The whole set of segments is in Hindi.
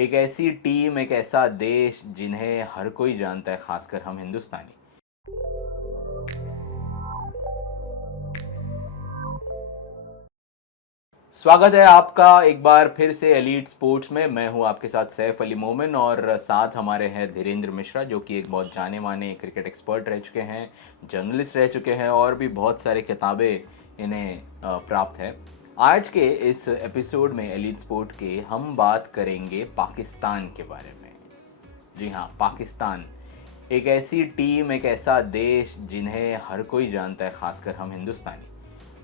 एक ऐसी टीम, एक ऐसा देश जिन्हें हर कोई जानता है, खासकर हम हिंदुस्तानी। स्वागत है आपका एक बार फिर से एलीट स्पोर्ट्स में। मैं हूं आपके साथ सैफ अली मोमिन और साथ हमारे हैं धीरेन्द्र मिश्रा, जो कि एक बहुत जाने माने क्रिकेट एक्सपर्ट रह चुके हैं, जर्नलिस्ट रह चुके हैं और भी बहुत सारी किताबें इन्हें प्राप्त है। आज के इस एपिसोड में एलीट स्पोर्ट के हम बात करेंगे पाकिस्तान के बारे में। जी हाँ, पाकिस्तान एक ऐसी टीम, एक ऐसा देश जिन्हें हर कोई जानता है, खासकर हम हिंदुस्तानी।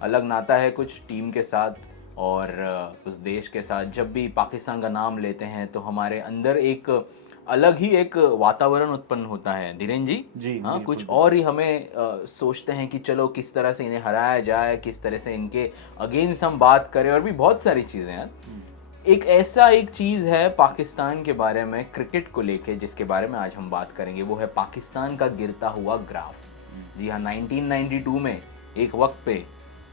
अलग नाता है कुछ टीम के साथ और उस देश के साथ। जब भी पाकिस्तान का नाम लेते हैं तो हमारे अंदर एक अलग ही एक वातावरण उत्पन्न होता है, धीरेन जी। जी, हाँ, बिल्कुल, कुछ और बिल्कुल। ही हमें सोचते हैं कि चलो किस तरह से इन्हें हराया जाए, किस तरह से इनके अगेंस्ट हम बात करें, और भी बहुत सारी चीज़ें हैं। हुँ, एक ऐसा एक चीज़ है पाकिस्तान के बारे में, क्रिकेट को लेके, जिसके बारे में आज हम बात करेंगे। वो है पाकिस्तान का गिरता हुआ ग्राफ। हुँ, जी हाँ, 1992 में एक वक्त पे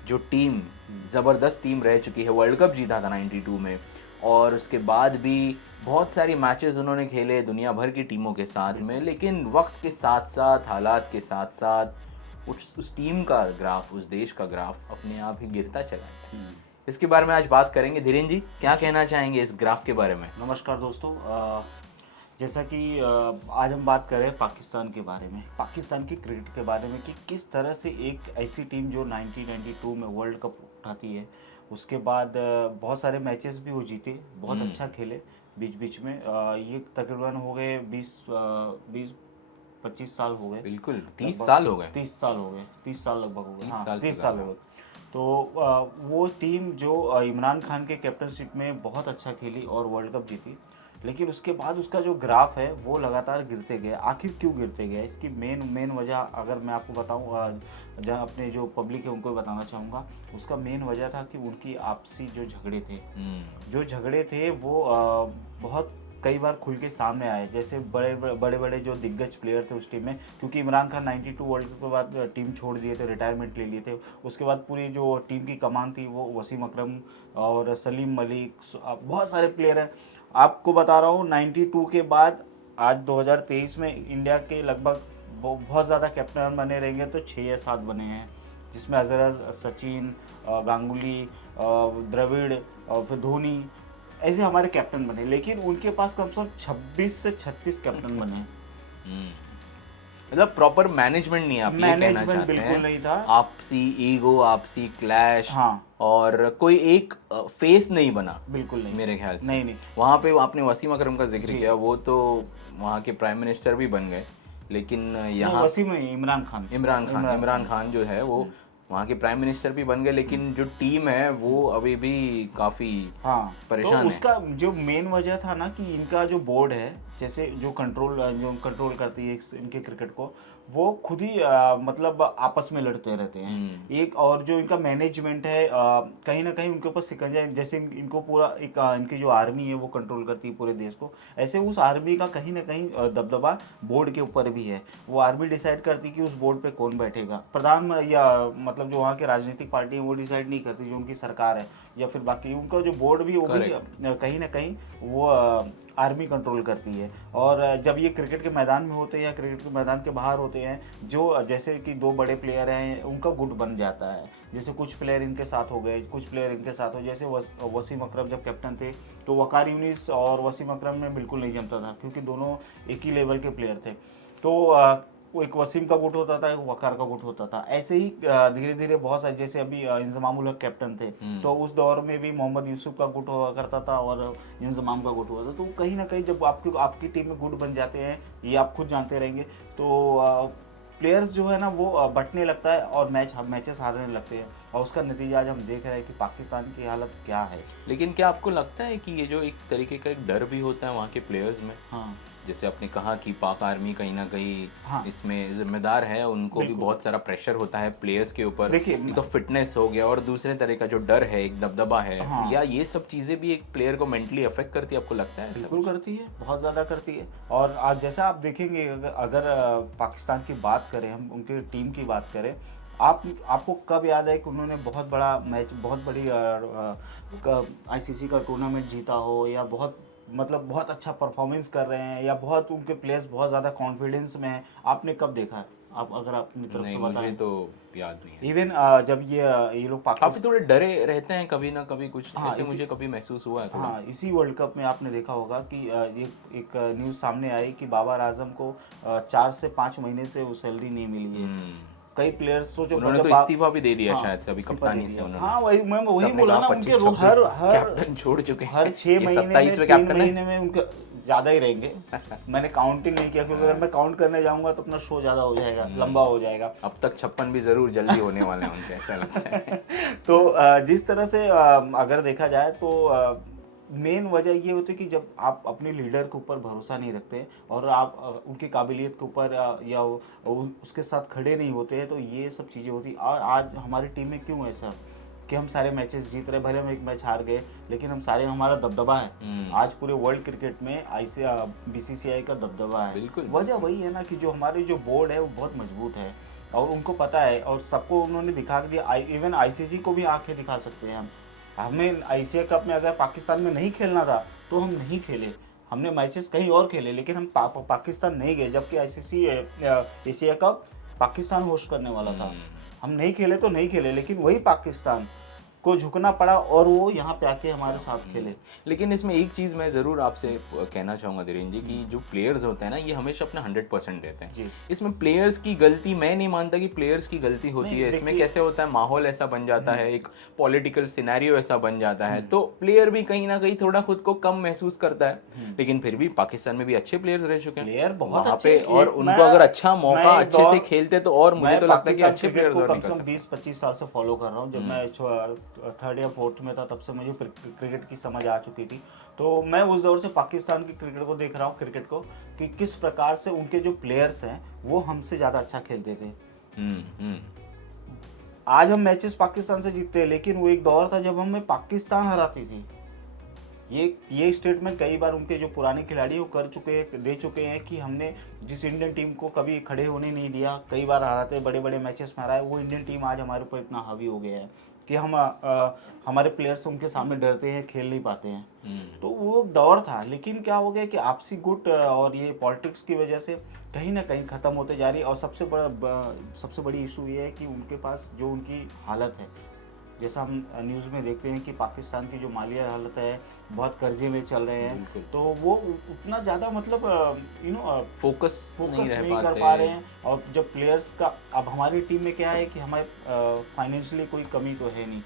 जो टीम हुँ, ज़बरदस्त टीम रह चुकी है, वर्ल्ड कप जीता था 92 में, और उसके बाद भी बहुत सारी मैचेस उन्होंने खेले दुनिया भर की टीमों के साथ में। बिल्कुल। लेकिन वक्त के साथ साथ, हालात के साथ साथ उस टीम का ग्राफ, उस देश का ग्राफ अपने आप ही गिरता चला गया। हुँ, इसके बारे में आज बात करेंगे। धीरेन जी, क्या जी, कहना चाहेंगे इस ग्राफ के बारे में? नमस्कार दोस्तों। जैसा कि आज हम बात कर रहे हैं पाकिस्तान के बारे में, पाकिस्तान की क्रिकेट के बारे में कि किस तरह से एक ऐसी टीम जो 1992 में वर्ल्ड कप उठाती है, उसके बाद बहुत सारे मैचेस भी वो जीते, बहुत हुँ, अच्छा खेले बीच-बीच में। ये तकरीबन हो गए 20-25 साल हो गए, बिल्कुल, 30 लगभग साल हो गए। 30 साल हो गए, 30 साल लगभग हो गए, 30 हाँ, साल से 30 साल ज़्यादा। हो गए। तो वो टीम जो इमरान खान के कैप्टनशिप में बहुत अच्छा खेली और वर्ल्ड कप जीती, लेकिन उसके बाद उसका जो ग्राफ है वो लगातार गिरते गए। आखिर क्यों गिरते गए, इसकी मेन मेन वजह अगर मैं आपको बताऊँ, जहाँ अपने जो पब्लिक है उनको बताना चाहूँगा। उसका मेन वजह था कि उनकी आपसी जो झगड़े थे, हुँ, वो बहुत कई बार खुल के सामने आए। जैसे बड़े बड़े जो दिग्गज प्लेयर थे उस टीम में, क्योंकि इमरान खान 92 वर्ल्ड कप के बाद टीम छोड़ दिए थे, रिटायरमेंट ले लिए थे। उसके बाद पूरी जो टीम की कमान थी वो वसीम अकरम और सलीम मलिक, बहुत सारे प्लेयर हैं। आपको बता रहा हूँ, 92 के बाद आज 2023 में इंडिया के लगभग बहुत ज़्यादा कैप्टन बने रहेंगे तो 6 या 7 बने हैं, जिसमें अजहर, सचिन, गांगुली, द्रविड़ और फिर धोनी, ऐसे हमारे कैप्टन बने। लेकिन उनके पास कम से कम 26 से 36 कैप्टन बने हैं। हुँ। मतलब प्रॉपर मैनेजमेंट नहीं है, आप ये कहना मैनेजमेंट चाहते बिल्कुल हैं। नहीं था। आपसी ईगो, आपसी क्लैश, हाँ, और कोई एक फेस नहीं बना, बिल्कुल नहीं। मेरे ख्याल से। नहीं, नहीं। वहाँ पे आपने वसीम अकरम का ज़िक्र जी। किया, वो तो वहाँ के प्राइम मिनिस्टर भी बन गए। लेकिन नहीं, यहाँ वसीम नहीं, इमरान खान। इमरान खान जो है वो हुँ, वहाँ के प्राइम मिनिस्टर भी बन गए, हुँ, लेकिन जो टीम है हुँ। वो अभी भी काफ़ी हाँ, तो परेशान है। उसका जो मेन वजह था ना कि इनका जो बोर्ड है, जैसे जो कंट्रोल करती है इनके क्रिकेट को, वो खुद ही मतलब आपस में लड़ते रहते हैं। हुँ, एक और जो इनका मैनेजमेंट है, कहीं न कहीं उनके ऊपर शिकंजा है। जैसे इनको पूरा एक इनकी जो आर्मी है वो कंट्रोल करती है पूरे देश को। ऐसे उस आर्मी का कहीं न कहीं दबदबा बोर्ड के ऊपर भी है। वो आर्मी डिसाइड करती है कि उस बोर्ड पे कौन बैठेगा। या मतलब जो वहाँ की राजनीतिक पार्टी है वो डिसाइड नहीं करती, जो उनकी सरकार है या फिर बाकी उनका जो बोर्ड भी, वो भी करेक्ट। कहीं ना कहीं वो आर्मी कंट्रोल करती है। और जब ये क्रिकेट के मैदान में होते हैं या क्रिकेट के मैदान के बाहर होते हैं, जो जैसे कि दो बड़े प्लेयर हैं उनका गुट बन जाता है। जैसे कुछ प्लेयर इनके साथ हो गए, कुछ प्लेयर इनके साथ हो, जैसे वसीम अकरम जब कैप्टन थे तो वकार यूनिस और वसीम अकरम में बिल्कुल नहीं जमता था, क्योंकि दोनों एक ही लेवल के प्लेयर थे। तो वो एक वसीम का गुट होता था, एक वकार का गुट होता था। ऐसे ही धीरे धीरे बहुत सारे, जैसे अभी इंजमाम उल हक कैप्टन थे, हुँ, तो उस दौर में भी मोहम्मद यूसुफ का गुट हुआ करता था और इंजमाम का गुट हुआ था। तो कहीं ना कहीं जब आपकी टीम में गुट बन जाते हैं, ये आप खुद जानते रहेंगे, तो प्लेयर्स जो है ना वो बंटने लगता है और मैचेस हारने लगते हैं। और उसका नतीजा आज हम देख रहे हैं कि पाकिस्तान की हालत क्या है। लेकिन क्या आपको लगता है कि ये जो एक तरीके का एक डर भी होता है वहाँ के प्लेयर्स में, हाँ, जैसे आपने कहा कि पाक आर्मी कहीं ना कहीं हाँ, इसमें जिम्मेदार है, उनको भी बिल्कुल। बहुत सारा प्रेशर होता है प्लेयर्स के ऊपर। देखिए एक तो फिटनेस हो गया और दूसरे तरह का जो डर है, एक दबदबा है, हाँ, या ये सब चीज़ें भी एक प्लेयर को मेंटली अफेक्ट करती है, आपको लगता है ऐसा बिल्कुल कुछ? करती है, बहुत ज़्यादा करती है। और आज जैसा आप देखेंगे, अगर पाकिस्तान की बात करें, हम उनके टीम की बात करें, आपको कब याद है कि उन्होंने बहुत बड़ी आईसीसी का टूर्नामेंट जीता हो या बहुत मतलब बहुत अच्छा परफॉर्मेंस कर रहे हैं या बहुत उनके प्लेयर्स बहुत ज़्यादा कॉन्फिडेंस में हैं, आपने कब देखा है? आप अगर अपनी तरफ नहीं, से मुझे बताएं। तो याद नहीं है। इवन जब ये लोग काफ़ी पाकिस्तान, थोड़े डरे रहते हैं कभी ना कभी, कुछ हाँ ऐसे मुझे कभी महसूस हुआ है थोड़ा। हाँ इसी वर्ल्ड कप में आपने देखा होगा कि एक न्यूज़ सामने आई कि बाबर आजम को 4 से 5 महीने से वो सैलरी नहीं मिली है। हम्म। कई प्लेयर्स तो जो उन्होंने जब तो इस्तीफा भी दे दिया हाँ शायद से अभी इस्तीफा दे कप्तानी से दिया, उन्होंने। हाँ मैं वही सबने बोला कहा ना, 25 उनके 26 हर कैप्टन छोड़ चुके हर हैं। 6 महीने में 27वें 3 कैप्टन है। महीने में उनके ज़्यादा ही रहेंगे। मैंने काउंटिंग नहीं किया क्योंकि अगर मैं काउंट करने जाऊंगा तो अपना शो ज़्यादा हो जाएगा, लंबा हो जाएगा। अब तक 56 भी जरूर जल्दी होने वाले हैं उनके, ऐसा लगता है। तो जिस तरह से अगर देखा जाए तो मेन वजह ये होती है कि जब आप अपने लीडर के ऊपर भरोसा नहीं रखते और आप उनकी काबिलियत के ऊपर या उसके साथ खड़े नहीं होते हैं, तो ये सब चीज़ें होती। और आज हमारी टीम में क्यों ऐसा कि हम सारे मैचेस जीत रहे, भले हम एक मैच हार गए लेकिन हम सारे, हमारा दबदबा है आज पूरे वर्ल्ड क्रिकेट में, BCCI का दबदबा है। बिल्कुल। वजह वही है ना कि जो हमारी जो बोर्ड है वो बहुत मजबूत है और उनको पता है और सबको उन्होंने दिखा दिया। इवन ICC को भी आंखें दिखा सकते हैं हम। हमें एशिया कप में अगर पाकिस्तान में नहीं खेलना था तो हम नहीं खेले, हमने मैचेस कहीं और खेले, लेकिन हम पाकिस्तान नहीं गए, जबकि ICC Asia cup Pakistan host करने वाला था। हम नहीं खेले तो नहीं खेले, लेकिन वही पाकिस्तान को झुकना पड़ा और वो यहाँ पे आके हमारे साथ खेले। लेकिन इसमें एक चीज़ मैं ज़रूर आपसे कहना चाहूँगा धीरेन्द्र जी, कि जो प्लेयर्स होते हैं ना, ये हमेशा अपना 100% देते हैं। जी। इसमें प्लेयर्स की गलती, मैं नहीं मानता कि प्लेयर्स की गलती होती है। इसमें कैसे होता है, माहौल ऐसा बन जाता है, एक पॉलिटिकल सिनेरियो ऐसा बन जाता है, तो प्लेयर भी कहीं ना कहीं थोड़ा खुद को कम महसूस करता है। लेकिन फिर भी पाकिस्तान में भी अच्छे प्लेयर्स रह चुके हैं प्लेयर बहुत वहाँ अच्छे पे, और उनको अगर अच्छा मौका अच्छे से खेलते तो, और मुझे तो लगता है कि अच्छे प्लेयर्स और कम निकल से कम सकते हैं। 20-25 साल से फॉलो कर रहा हूँ। जब मैं 3rd या 4th में था तब से मुझे क्रिकेट की समझ आ चुकी थी। तो मैं उस दौर से पाकिस्तान की क्रिकेट को देख रहा हूँ, क्रिकेट को, कि किस प्रकार से उनके जो प्लेयर्स हैं वो हमसे ज़्यादा अच्छा खेलते थे। आज हम मैचेस पाकिस्तान से जीतते हैं, लेकिन वो एक दौर था जब हमें पाकिस्तान हराती थी। ये स्टेटमेंट कई बार उनके जो पुराने खिलाड़ी वो दे चुके हैं कि हमने जिस इंडियन टीम को कभी खड़े होने नहीं दिया, कई बार हराते, बड़े बड़े मैचेस में हराए, वो इंडियन टीम आज हमारे ऊपर इतना हावी हो गया है कि हम हमारे प्लेयर्स उनके सामने डरते हैं, खेल नहीं पाते हैं। तो वो दौर था, लेकिन क्या हो गया कि आपसी गुट और ये पॉलिटिक्स की वजह से कहीं ना कहीं ख़त्म होते जा रही है। और सबसे बड़ी इशू ये है कि उनके पास जो उनकी हालत है, जैसा हम न्यूज़ में देखते हैं कि पाकिस्तान की जो मालिया हालत है, बहुत कर्जे में चल रहे हैं, तो वो उतना ज़्यादा मतलब फोकस नहीं कर पा रहे हैं। और जब प्लेयर्स का, अब हमारी टीम में क्या है कि हमारे फाइनेंशियली कोई कमी तो है नहीं,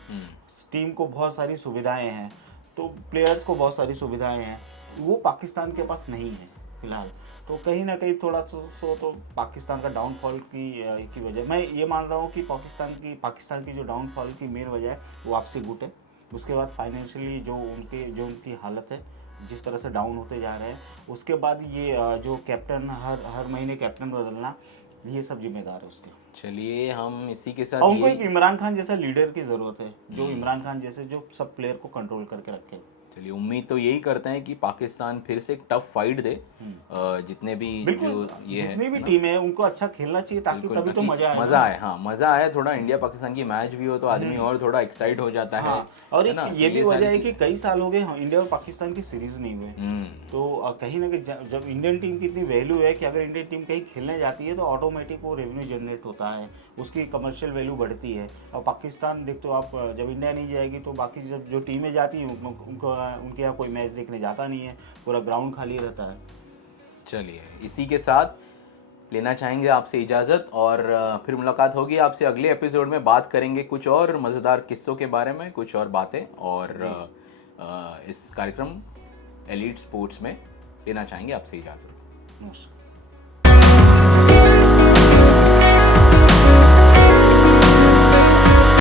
टीम को बहुत सारी सुविधाएं हैं, तो प्लेयर्स को बहुत सारी सुविधाएं हैं, वो पाकिस्तान के पास नहीं है फिलहाल। तो कहीं ना कहीं थोड़ा तो पाकिस्तान का डाउनफॉल की वजह, मैं ये मान रहा हूँ कि पाकिस्तान की जो डाउनफॉल की मेन वजह है वो आपसी गुट है। उसके बाद फाइनेंशियली जो उनकी हालत है, जिस तरह से डाउन होते जा रहे हैं, उसके बाद ये जो कैप्टन हर महीने कैप्टन बदलना, ये सब जिम्मेदार है उसके। चलिए हम इसी के साथ, और उनको एक इमरान खान जैसा लीडर की ज़रूरत है, जो इमरान खान जैसे जो सब प्लेयर को कंट्रोल करके रखे। चलिए उम्मीद तो यही करते हैं कि पाकिस्तान फिर से एक टफ फाइट दे। जितने भी जो ये है, जितनी भी टीम है उनको अच्छा खेलना चाहिए, ताकि तभी तो मजा आए। हाँ, मजा आए, थोड़ा इंडिया पाकिस्तान की मैच भी हो तो आदमी और थोड़ा एक्साइट हो जाता है। और ये भी वजह है कि कई साल हो गए इंडिया और पाकिस्तान की सीरीज नहीं हुई, तो कहीं ना कहीं जब इंडियन टीम की इतनी वैल्यू है कि अगर इंडियन टीम कहीं खेलने जाती है तो ऑटोमेटिक वो रेवेन्यू जनरेट होता है, उसकी कमर्शियल वैल्यू बढ़ती है। और पाकिस्तान देख तो आप, जब इंडिया नहीं जाएगी तो बाकी जो टीमें जाती हैं उनके यहाँ कोई मैच देखने जाता नहीं है, पूरा ग्राउंड खाली रहता है। चलिए इसी के साथ लेना चाहेंगे आपसे इजाज़त, और फिर मुलाकात होगी आपसे अगले एपिसोड में। बात करेंगे कुछ और मज़ेदार किस्सों के बारे में, कुछ और बातें, और इस कार्यक्रम एलीट स्पोर्ट्स में लेना चाहेंगे आपसे इजाज़त। नमस्कार।